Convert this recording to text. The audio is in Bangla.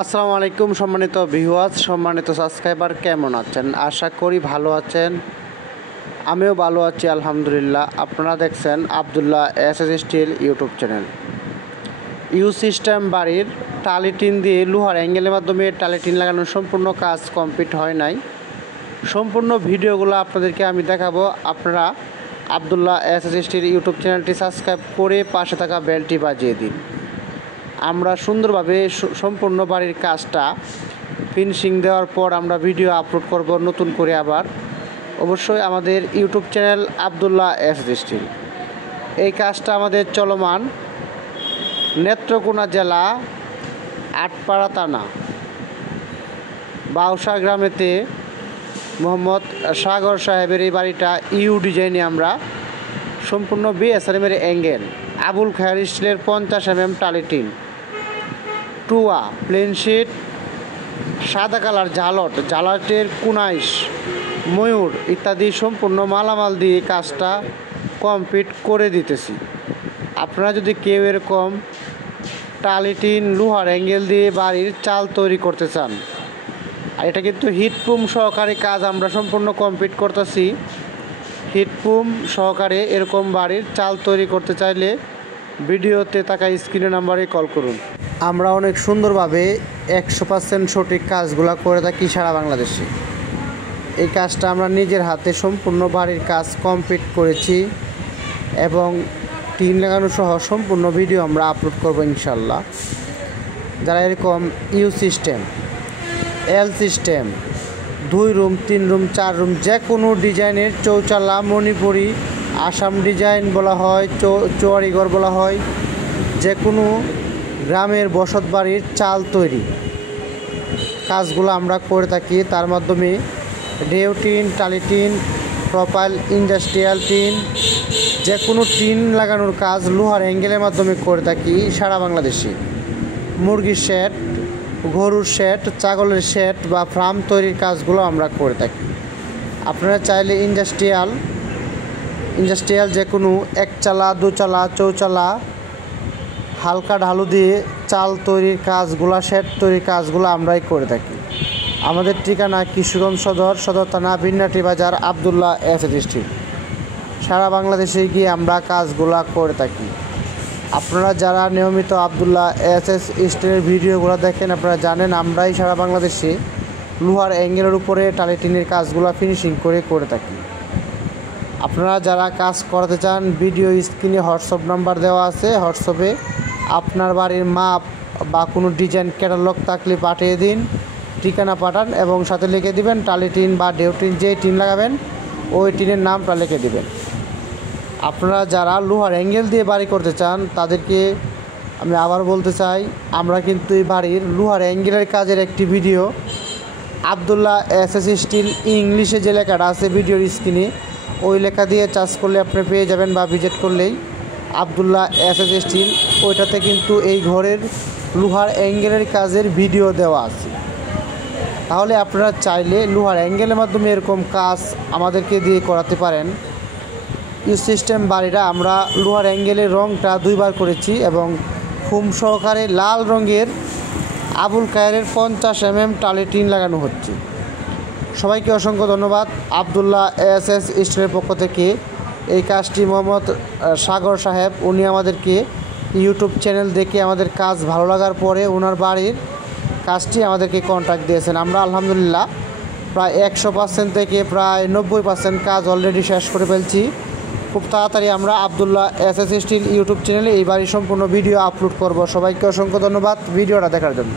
আসসালামু আলাইকুম সম্মানিত ভিউয়ার্স, সম্মানিত সাবস্ক্রাইবার, কেমন আছেন? আশা করি ভালো আছেন। আমিও ভালো আছি আলহামদুলিল্লাহ। আপনারা দেখছেন Abdullah SS steel YouTube channel. U system বাড়ির টালি টিন দিয়ে লোহার অ্যাঙ্গেলের মাধ্যমে টালি টিন লাগানোর সম্পূর্ণ কাজ কমপ্লিট হয় নাই। সম্পূর্ণ ভিডিওগুলো আপনাদেরকে আমি দেখাবো। আপনারা আব্দুল্লাহ এসএস স্টিল ইউটিউব চ্যানেলটি সাবস্ক্রাইব করে পাশে থাকা বেলটি বাজিয়ে দিন। আমরা সুন্দরভাবে সম্পূর্ণ বাড়ির কাজটা ফিনিশিং দেওয়ার পর আমরা ভিডিও আপলোড করব নতুন করে আবার। অবশ্যই আমাদের YouTube channel Abdullah SS still. এই কাজটা আমাদের চলমান নেত্রকোনা জেলা আটপাড়া থানা বাউসা গ্রামেতে মোহাম্মদ সাগর সাহেবের এই বাড়িটা ইউ ডিজাইনে আমরা সম্পূর্ণ বিএসআরএমের অ্যাঙ্গেল, আবুল খায়ের স্টিলের 50 mm টালি টিন, টুয়া প্লেন শিট, সাদা কালার ঝালটের কুনাইশ, ময়ূর ইত্যাদি সম্পূর্ণ মালামাল দিয়ে কাজটা কমপ্লিট করে দিতেছি। আপনারা যদি কেউ এরকম টালি টিন লোহার অ্যাঙ্গেল দিয়ে বাড়ির চাল তৈরি করতে চান, আর এটা কিন্তু হিটপ্রুফ সহকারে কাজ আমরা সম্পূর্ণ কমপ্লিট করতেছি। হিটপ্রুফ সহকারে এরকম বাড়ির চাল তৈরি করতে চাইলে ভিডিওতে থাকা স্ক্রিনের নাম্বারে কল করুন। আমরা অনেক সুন্দরভাবে 100% সঠিক কাজগুলো করে থাকি সারা বাংলাদেশে। এই কাজটা আমরা নিজের হাতে সম্পূর্ণ বাড়ির কাজ কমপ্লিট করেছি এবং টিন লাগানো সহ সম্পূর্ণ ভিডিও আমরা আপলোড করব ইনশাল্লাহ। যারা এরকম U system, L system, 2 room, 3 room, 4 room, যে কোনো ডিজাইনের চৌচালা, মণিপুরি, আসাম ডিজাইন বলা হয়, চুয়ারিঘর বলা হয়, যে কোনো গ্রামের বসত বাড়ির চাল তৈরি কাজগুলো আমরা করে থাকি। তার মাধ্যমে ডেউ টিন, টালি টিন, প্রোপাইল, ইন্ডাস্ট্রিয়াল টিন, যে কোনো টিন লাগানোর কাজ লোহার অ্যাঙ্গেলের মাধ্যমে করে থাকি সারা বাংলাদেশে। মুরগির শেড, গরুর শেড, ছাগলের শেড বা ফার্ম তৈরির কাজগুলো আমরা করে থাকি। আপনারা চাইলে ইন্ডাস্ট্রিয়াল যে কোনো 1 চালা, 2 চালা, চৌচালা, হালকা ঢালু দিয়ে চাল তৈরির কাজগুলো, শেড তৈরির কাজগুলো আমরাই করে থাকি। আমাদের ঠিকানা কিশোরগঞ্জ সদর থানা, বিন্নাটি বাজার, আব্দুল্লাহ এসএস স্টিল। সারা বাংলাদেশে গিয়ে আমরা কাজগুলো করে থাকি। আপনারা যারা নিয়মিত আব্দুল্লাহ এসএস স্টিলের ভিডিওগুলো দেখেন, আপনারা জানেন আমরাই সারা বাংলাদেশে লোহার অ্যাঙ্গেলের উপরে টালি টিনের কাজগুলো ফিনিশিং করে থাকি। আপনারা যারা কাজ করাতে চান, ভিডিও স্ক্রিনে হোয়াটসঅ্যাপ নাম্বার দেওয়া আছে। হোয়াটসঅ্যাপে আপনার বাড়ির মাপ বা কোনো ডিজাইন ক্যাটালগ থাকলে পাঠিয়ে দিন, ঠিকানা পাঠান এবং সাথে লিখে দিবেন টালি টিন বা ডেউ টিন, যেই টিন লাগাবেন ওই টিনের নামটা লিখে দিবেন। আপনারা যারা লোহার অ্যাঙ্গেল দিয়ে বাড়ি করতে চান তাদেরকে আমি আবার বলতে চাই, আমরা কিন্তু এই বাড়ির লোহার অ্যাঙ্গেলের কাজের একটি ভিডিও আব্দুল্লাহ এসএস স্টিল ইংলিশে যে লেখাটা আছে ভিডিওর স্ক্রিনে, ওই লেখা দিয়ে চার্জ করলে আপনি পেয়ে যাবেন, বা ভিজিট করলেই আব্দুল্লাহ এসএস স্টিল, ওইটাতে কিন্তু এই ঘরের লোহার অ্যাঙ্গেলের কাজের ভিডিও দেওয়া আছে। তাহলে আপনারা চাইলে লোহার অ্যাঙ্গেলের মাধ্যমে এরকম কাজ আমাদেরকে দিয়ে করাতে পারেন। ইউ সিস্টেম বাড়িটা আমরা লোহার অ্যাঙ্গেলের রঙটা 2 বার করেছি এবং ফুম সহকারে লাল রঙের আবুল খায়ের 50 mm টালি টিন লাগানো হচ্ছে। সবাইকে অসংখ্য ধন্যবাদ। আব্দুল্লাহ এসএস স্টিলের পক্ষ থেকে এই কাজটি মোহাম্মদ সাগর সাহেব, উনি আমাদেরকে ইউটিউব চ্যানেল দেখে আমাদের কাজ ভালো লাগার পরে ওনার বাড়ির কাজটি আমাদেরকে কন্ট্যাক্ট দিয়েছেন। আমরা আলহামদুলিল্লাহ প্রায় 100% থেকে প্রায় 90% কাজ অলরেডি শেষ করে ফেলছি। খুব তাড়াতাড়ি আমরা আব্দুল্লাহ এসএস স্টিল ইউটিউব চ্যানেলে এই বাড়ির সম্পূর্ণ ভিডিও আপলোড করব। সবাইকে অসংখ্য ধন্যবাদ ভিডিওটা দেখার জন্য।